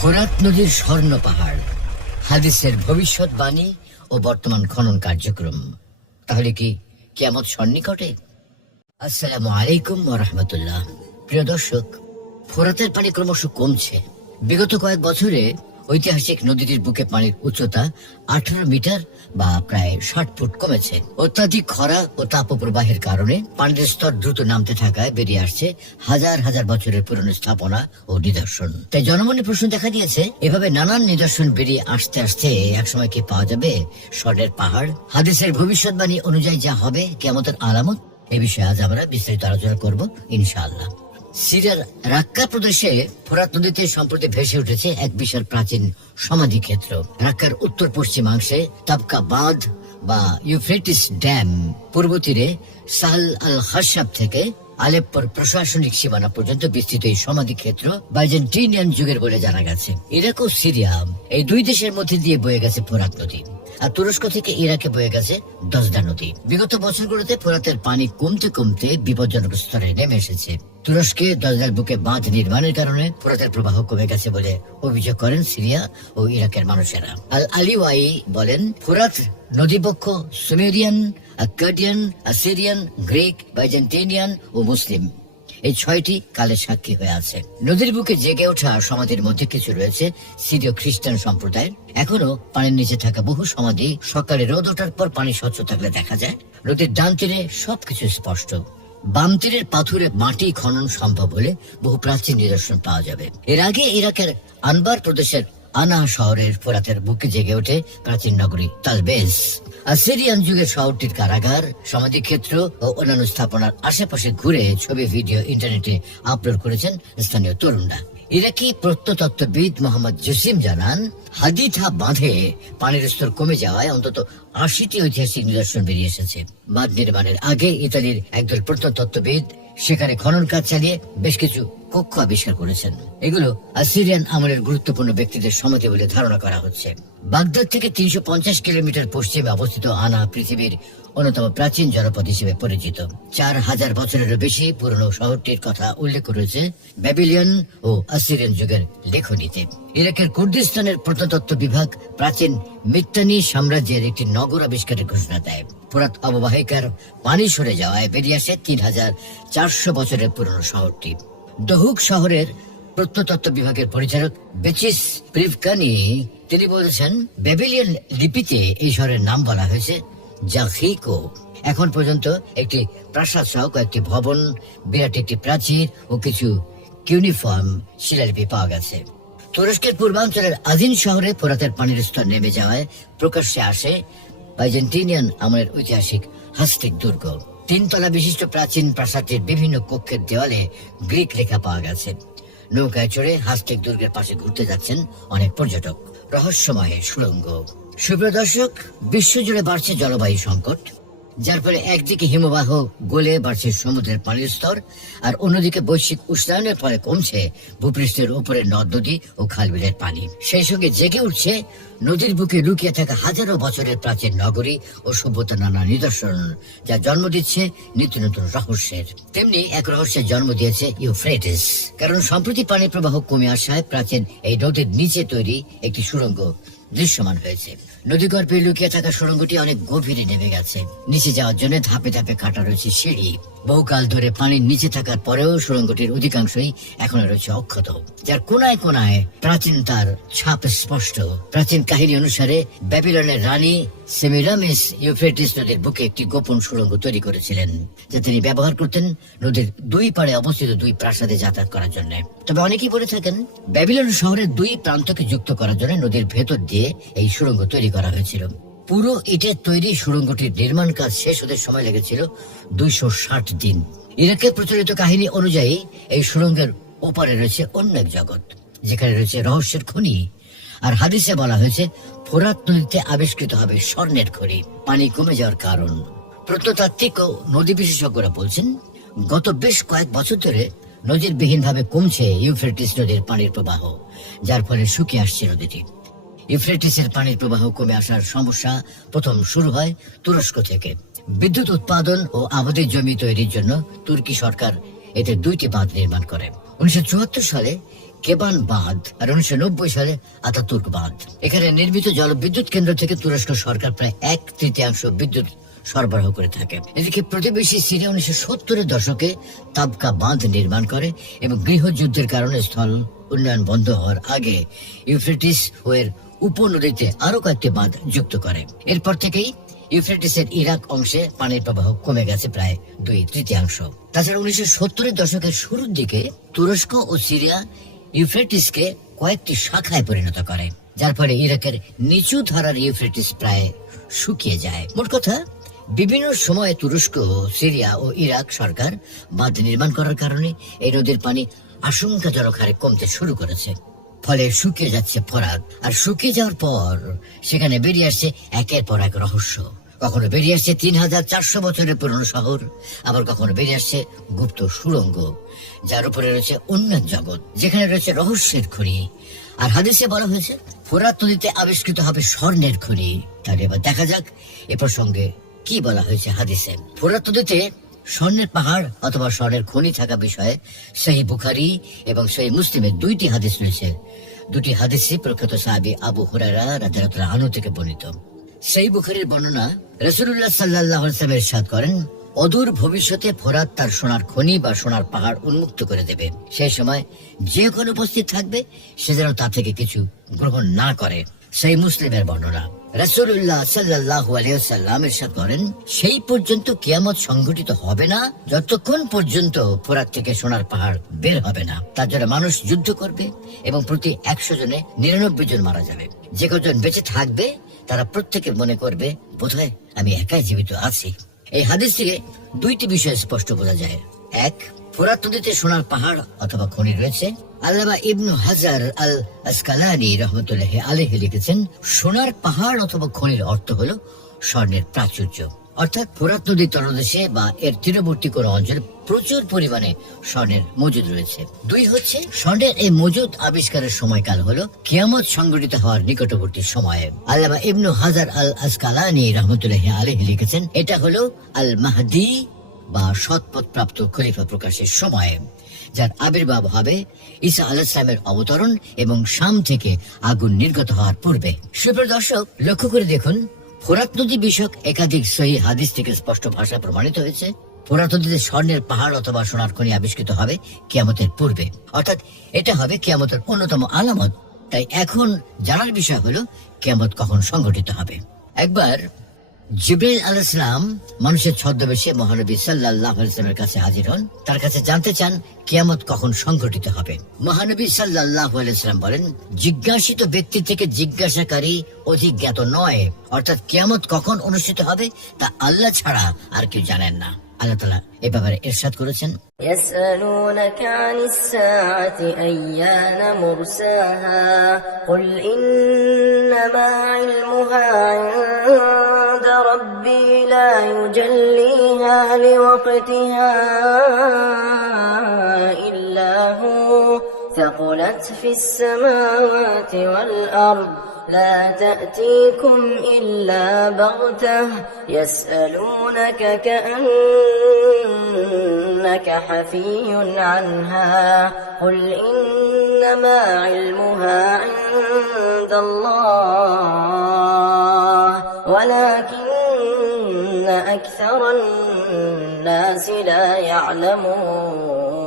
ফোরাত নদীর স্বর্ণ পাহাড় হাদিসের ভবিষ্যৎবাণী ও বর্তমান খনন কার্যক্রম তাহলে কি কেমন সন্নিকটে আসসালামু আলাইকুম রহমতুল্লাহ প্রিয় দর্শক ফোরাতের পানি ক্রমশ কমছে বিগত কয়েক বছরে ঐতিহাসিক নদীটির বুকে পানির উচ্চতা আঠারো মিটার বা প্রায় ষাট ফুট কমেছে অত্যাধিক খরা ও তাপপ্রবাহের কারণে পানির স্তর দ্রুত নামতে থাকায় বেরিয়ে আসছে হাজার হাজার বছরের পুরনো স্থাপনা ও নিদর্শন তাই জনমনে প্রশ্ন দেখা দিয়েছে এভাবে নানান নিদর্শন বেরিয়ে আসতে আসতে একসময় কি পাওয়া যাবে স্বর্ণের পাহাড় হাদিসের ভবিষ্যৎবাণী অনুযায়ী যা হবে কেমতের আলামত এ বিষয়ে আজ আমরা বিস্তারিত আলোচনা করবো ইনশাআল্লাহ সিরিয়ার রাক্কা প্রদেশে ফোরাত নদীতে সম্প্রতি ভেসে উঠেছে এক বিশাল প্রাচীন সমাধি ক্ষেত্র রাক্কার উত্তর পশ্চিমাংশে তাবকা বাঁধ বা ইউফ্রেটিস ড্যাম পূর্ব তীরে সাহল আল হাসাব থেকে আলেপ্পোর প্রশাসনিক সীমানা পর্যন্ত বিস্তৃত এই সমাধি ক্ষেত্র বাইজেন্টিনিয়ান যুগের বলে জানা গেছে ইরাক ও সিরিয়া এই দুই দেশের মধ্যে দিয়ে বয়ে গেছে ফোরাত নদী আর তুরস্ক থেকে ইরাকে বয়ে গেছে দজদা নদী বিগত বছরগুলোতে ফোরাতের পানি কমতে কমতে বিপজ্জনক স্তরে নেমে এসেছে তুরস্কে দজদার বুকে বাঁধ নির্মাণের কারণে ফোরাতের প্রবাহ কমে গেছে বলে অভিযোগ করেন সিরিয়া ও ইরাকের মানুষেরা আল আলিওয়াই বলেন ফোরাত নদীপক্ষ Sumerian Akkadian Assyrian Greek Byzantine ও মুসলিম এই ছয়টি কালের সাক্ষী হয়ে আছে নদীর বুকে জেগে ওঠা সমাধির মধ্যে কিছু রয়েছে সিরীয় খ্রিস্টান সম্প্রদায়ের এখনো পানির নিচে থাকা বহু সমাধি সকালে রোদ ওঠার পর পানি স্বচ্ছ থাকলে দেখা যায় নদীর ডান তীরে সবকিছু স্পষ্ট বাম তীরের পাথুরে মাটি খনন সম্ভব হলে বহু প্রাচীন নিদর্শন পাওয়া যাবে এর আগে ইরাকের আনবার প্রদেশের আনা শহরের ফোরাতের বুকে জেগে ওঠে প্রাচীন নগরী তালবেজ সিরিয়ান যুগের শহরটির কারাগার সমাধিক্ষেত্র ও অন্যান্য স্থাপনার আশেপাশে ঘুরে ছবি ভিডিও ইন্টারনেটে আপলোড করেছেন স্থানীয় তরুণরা ইরাকি প্রত্নতত্ত্ববিদ মোহাম্মদ জসিম জানান হাদিথা বাঁধে পানির স্তর কমে যাওয়ায় অন্তত আশিটি ঐতিহাসিক নিদর্শন বেরিয়ে এসেছে বাঁধ নির্মাণের আগে ইতালির একদল প্রত্নতত্ত্ববিদ সেখানে খনন কাজ চালিয়ে বেশ কিছু কক্ষ আবিষ্কার করেছেন এগুলো সিরিয়ান আমলের গুরুত্বপূর্ণ ব্যক্তিদের সমাধি বলে ধারণা করা হচ্ছে বাগদাদ থেকে তিনশো পঞ্চাশ কিলোমিটার পশ্চিমে অবস্থিত আনা পৃথিবীর অন্যতম প্রাচীন জনপদ হিসেবে পরিচিত চার হাজার বছরেরও বেশি পুরনো শহরটির কথা উল্লেখ করেছে ব্যাবিলিয়ন ও আসিরিয়ান যুগের লেখনীতে ইরাকের কুর্দিস্তানের প্রত্নতত্ত্ব বিভাগ প্রাচীন মিত্তানি সাম্রাজ্যের একটি নগর আবিষ্কারের ঘোষণা দেয় পুরাত অববাহিকার পানি সরে যাওয়ায় বেরিয়ে আসে তিন হাজার চারশো বছরের পুরনো শহরটি দহুক শহরের প্রত্নতত্ত্ব বিভাগের পরিচালক বেচিস প্রিভকানি তিনি বলেছেন বেবিলিয়ান লিপিতে এই শহরের নাম বলা হয়েছে যা হিকো এখন পর্যন্ত একটি প্রাসাদ সহ কয়েকটি ভবন বিরাট একটি প্রাচীর ও কিছু ইউনিফর্ম শিলালিপি পাওয়া গেছে তুরস্কের পূর্বাঞ্চলের আদিন শহরে ফোরাতের পানির স্তর নেমে যাওয়ায় প্রকাশ্যে আসে বাইজেন্টিনিয়ান আমলের ঐতিহাসিক হাস্তিক দুর্গ তিনতলা বিশিষ্ট প্রাচীন প্রাসাদের বিভিন্ন কক্ষের দেওয়ালে গ্রিক লেখা পাওয়া গেছে নৌকায় চড়ে হাস্টেক দুর্গের পাশে ঘুরতে যাচ্ছেন অনেক পর্যটক রহস্যময় সুড়ঙ্গ সুপ্রিয় দর্শক বিশ্বজুড়ে বাড়ছে জলবায়ু সংকট যার ফলে একদিকে হিমবাহ গলে বাড়ছে সমুদ্রের পানির স্তর আর অন্যদিকে বৈশ্বিক উষ্ণায়নের ফলে কমছে ভূপৃষ্ঠের উপরে নদ নদী ও খালবিলের পানি সেই সঙ্গে জেগে উঠছে নদীর বুকে লুকিয়ে থাকা হাজারো বছরের প্রাচীন নগরী ও সভ্যতা নানা নিদর্শন যা জন্ম দিচ্ছে নিত্য নতুন রহস্যের তেমনি এক রহস্যের জন্ম দিয়েছে ইউফ্রেটিস কারণ সম্প্রতি পানি প্রবাহ কমে আসায় প্রাচীন এই নদীর নিচে তৈরি একটি সুরঙ্গ দৃশ্যমান হয়েছে নদীগর্ভে লুকিয়ে থাকা সুড়ঙ্গটি অনেক গভীরে নেমে গেছে নিচে যাওয়ার জন্য ধাপে ধাপে কাটা রয়েছে সিঁড়ি বহুকাল ধরে পানির নিচে থাকার পরেও সুড়ঙ্গটির অধিকাংশই এখন রয়েছে অক্ষত যার কোনায় কোনায় প্রাচীন তার ছাপ স্পষ্ট প্রাচীন কাহিনী অনুসারে ব্যাবিলনের রানী সেমিরামিস ইউফ্রেটিস নদীর বুকে একটি গোপন সুড়ঙ্গ তৈরি করেছিলেন যা তিনি ব্যবহার করতেন নদীর দুই পাড়ে অবস্থিত দুই প্রাসাদে যাতায়াত করার জন্য তবে অনেকেই বলে থাকেন ব্যাবিলন শহরের দুই প্রান্তকে যুক্ত করার জন্য নদীর ভেতর দিয়ে এই সুড়ঙ্গ তৈরি করা হয়েছিল পুরো ইটের তৈরি সুড়ঙ্গটির নির্মাণ কাজ শেষ হতে সময় লেগেছিল দুইশো ষাট দিন ইরাকের প্রচলিত কাহিনী অনুযায়ী এই সুড়ঙ্গের ওপারে রয়েছে অন্য এক জগৎ যেখানে রয়েছে রহস্যের খনি আর হাদিসে বলা হয়েছে ফোরাত নদীতে আবিষ্কৃত হবে স্বর্ণের খনি পানি কমে যাওয়ার কারণ প্রত্নতাত্ত্বিক ও নদী বিশেষজ্ঞরা বলছেন গত বেশ কয়েক বছর ধরে বিহীন ভাবে কমছে ইউফ্রেটিস নদীর পানির প্রবাহ যার ফলে শুকিয়ে আসছে নদীটি ইউফ্রেটিসের পানির প্রবাহ কমে আসার সমস্যা প্রথম শুরু হয় তুরস্ক থেকে বিদ্যুৎ উৎপাদন ও আমাদের জমি তৈরির জন্য তুর্কি সরকার এতে দুইটি বাঁধ নির্মাণ করে উনিশশো সালে কেবান বাঁধ আর উনিশশো সালে আতাতুর্ক বাঁধ এখানে নির্মিত জলবিদ্যুৎ কেন্দ্র থেকে তুরস্ক সরকার প্রায় এক তৃতীয়াংশ বিদ্যুৎ সরবরাহ করে থাকে এদিকে প্রতিবেশী সিরিয়া উনিশশো সত্তরের দশকে তাবকা বাঁধ নির্মাণ করে এবং গৃহযুদ্ধের কারণে স্থল উন্নয়ন বন্ধ হওয়ার আগে ইউফ্রেটিস ও এর উপনদীতে আরো কয়েকটি বাঁধ যুক্ত করে এরপর থেকেই ইউফ্রেটিসের ইরাক অংশে পানির প্রবাহ কমে গেছে প্রায় দুই তৃতীয়াংশ তাছাড়া উনিশশো সত্তরের দশকের শুরুর দিকে তুরস্ক ও সিরিয়া ইউফ্রেটিসকে কয়েকটি শাখায় পরিণত করে যার ফলে ইরাকের নিচু ধারার ইউফ্রেটিস প্রায় শুকিয়ে যায় মোট কথা বিভিন্ন সময়ে তুরস্ক সিরিয়া ও ইরাক সরকার বাঁধ নির্মাণ করার কারণে এই নদীর পানি আশঙ্কাজনক হারে কমতে শুরু করেছে ফলে শুকিয়ে যাচ্ছে পরাগ আর শুকিয়ে যাওয়ার পর সেখানে বেরিয়ে আসছে একের পর এক রহস্য কখনো বেরিয়ে আসছে তিন হাজার চারশো বছরের পুরনো শহর আবার কখনো বেরিয়ে আসছে গুপ্ত সুরঙ্গ যার উপরে রয়েছে অন্য জগৎ যেখানে রয়েছে রহস্যের খনি আর হাদিসে বলা হয়েছে ফোরাত নদীতে আবিষ্কৃত হবে স্বর্ণের খনি তাহলে এবার দেখা যাক এ প্রসঙ্গে কি বলা হয়েছে হাদিসে ফোরাত নদীতে স্বর্ণের পাহাড় অথবা স্বর্ণের খনি থাকা বিষয়ে সেই বুখারি এবং সেই মুসলিমের দুইটি হাদিস রয়েছে দুটি হাদিসই প্রখ্যাত সাহাবি আবু হুরারা রাজারাতুল্লাহ আনু থেকে বর্ণিত সেই বুখারির বর্ণনা রসুল্লাহ সাল্লাহ সাল্লামের সাদ করেন অদূর ভবিষ্যতে ফোরাত তার সোনার খনি বা সোনার পাহাড় উন্মুক্ত করে দেবে সেই সময় যে কোনো উপস্থিত থাকবে সে যেন তা থেকে কিছু গ্রহণ না করে সেই মুসলিমের বর্ণনা রাসুল্লাহ সাল্লাহ আলিয়াল্লাম এরশাদ করেন সেই পর্যন্ত কিয়ামত সংঘটিত হবে না যতক্ষণ পর্যন্ত ফোরাত থেকে সোনার পাহাড় বের হবে না তার জন্য মানুষ যুদ্ধ করবে এবং প্রতি একশো জনে নিরানব্বই জন মারা যাবে যে কজন বেঁচে থাকবে তারা প্রত্যেকে মনে করবে বোধহয় আমি একাই জীবিত আছি এই হাদিস থেকে দুইটি বিষয় স্পষ্ট বোঝা যায় এক ফোরাত নদীতে সোনার পাহাড় অথবা খনি রয়েছে আল্লামা ইবনু হাজার আল আসকালানি রহমতুল্লাহ আলেহ লিখেছেন সোনার পাহাড় অথবা খনির অর্থ হল স্বর্ণের প্রাচুর্য অর্থাৎ ফোরাত নদীর তরদেশে বা এর তীরবর্তী কোন অঞ্চলে প্রচুর পরিমাণে স্বর্ণের মজুদ রয়েছে দুই হচ্ছে স্বর্ণের এই মজুদ আবিষ্কারের সময়কাল হলো কিয়ামত সংগঠিত হওয়ার নিকটবর্তী সময়ে আল্লামা ইবনু হাজার আল আসকালানি রহমতুল্লাহ আলহ লিখেছেন এটা হলো আল মাহদি বা সৎপথ প্রাপ্ত খলিফা প্রকাশের সময়ে যার আবির্ভাব হবে ঈসা আলাহিসামের অবতরণ এবং শাম থেকে আগুন নির্গত হওয়ার পূর্বে সুপ্রিয় দর্শক লক্ষ্য করে দেখুন ফোরাত নদী বিষয়ক একাধিক সহি হাদিস থেকে স্পষ্ট ভাষা প্রমাণিত হয়েছে ফোরাত নদীতে স্বর্ণের পাহাড় অথবা সোনার খনি আবিষ্কৃত হবে কিয়ামতের পূর্বে অর্থাৎ এটা হবে কিয়ামতের অন্যতম আলামত তাই এখন জানার বিষয় হলো কিয়ামত কখন সংঘটিত হবে একবার জিব্রাইল আলাইসালাম মানুষের ছদ্মবেশে মহানবী সাল্লাহ আলাইসলামের কাছে হাজির হন তার কাছে জানতে চান কিয়ামত কখন সংঘটিত হবে মহানবী সাল্লাহ আলাইসালাম বলেন জিজ্ঞাসিত ব্যক্তি থেকে জিজ্ঞাসাকারী অধিক জ্ঞাত নয় অর্থাৎ কিয়ামত কখন অনুষ্ঠিত হবে তা আল্লাহ ছাড়া আর কেউ জানেন না আল্লাহ তালা এ ব্যাপারে এরশাদ করেছেন يسألونك عن الساعة أيان مرساها قل إنما علمها عند ربي لا يجليها لوقتها إلا هو ثقلت في السماوات والأرض لا تأتيكم إلا بغتة يسألونك كأنك حفي عنها قل إنما علمها عند الله ولا أكثر الناس لا يعلمون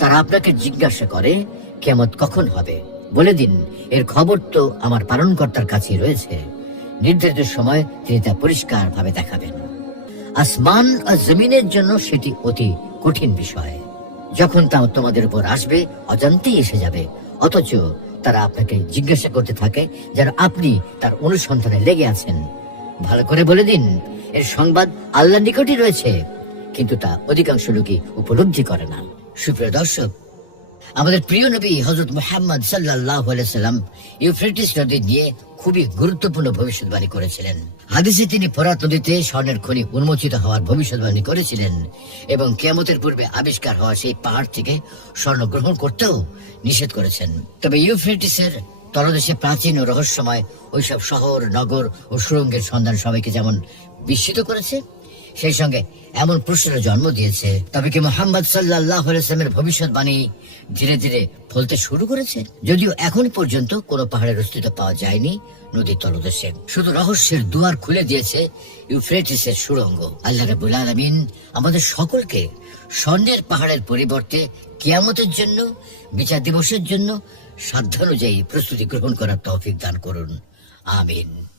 তারা আপনাকে জিজ্ঞাসা করে কেমত কখন হবে বলে দিন এর খবর তো আমার পালনকর্তার কাছে রয়েছে নির্ধারিত সময় তিনি তা পরিষ্কার ভাবে দেখাবেন আসমান আর জমিনের জন্য সেটি অতি কঠিন বিষয় যখন তা তোমাদের উপর আসবে অজান্তেই এসে যাবে অথচ তারা আপনাকে জিজ্ঞাসা করতে থাকে যেন আপনি তার অনুসন্ধানে লেগে আছেন ভালো করে বলে দিন এর সংবাদ আল্লাহ নিকটই রয়েছে কিন্তু তা অধিকাংশ লোকই উপলব্ধি করে না সুপ্রিয় দর্শক আমাদের প্রিয় নবী হজরত মোহাম্মদ সাল্লাহ সাল্লাম ইউফ্রেটিস নদী নিয়ে খুবই গুরুত্বপূর্ণ ভবিষ্যৎবাণী করেছিলেন হাদিসে তিনি ফরাত নদীতে স্বর্ণের খনি উন্মোচিত হওয়ার ভবিষ্যৎবাণী করেছিলেন এবং কেমতের পূর্বে আবিষ্কার হওয়া সেই পাহাড় থেকে স্বর্ণ গ্রহণ করতেও নিষেধ করেছেন তবে ইউফ্রেটিসের তলদেশে প্রাচীন ও রহস্যময় ওইসব শহর নগর ও সুরঙ্গের সন্ধান সবাইকে যেমন বিস্মিত করেছে সেই সঙ্গে এমন প্রশ্নের জন্ম দিয়েছে তবে কি মোহাম্মদ সাল্লাহ আলাইসলামের ভবিষ্যৎবাণী ধীরে ধীরে ফলতে শুরু করেছে যদিও এখন পর্যন্ত কোনো পাহাড়ের অস্তিত্ব পাওয়া যায়নি নদীর তলদেশে শুধু রহস্যের দুয়ার খুলে দিয়েছে ইউফ্রেটিসের সুরঙ্গ আল্লাহ রাবুল আলমিন আমাদের সকলকে স্বর্ণের পাহাড়ের পরিবর্তে কিয়ামতের জন্য বিচার দিবসের জন্য সাধ্য অনুযায়ী প্রস্তুতি গ্রহণ করার তৌফিক দান করুন আমিন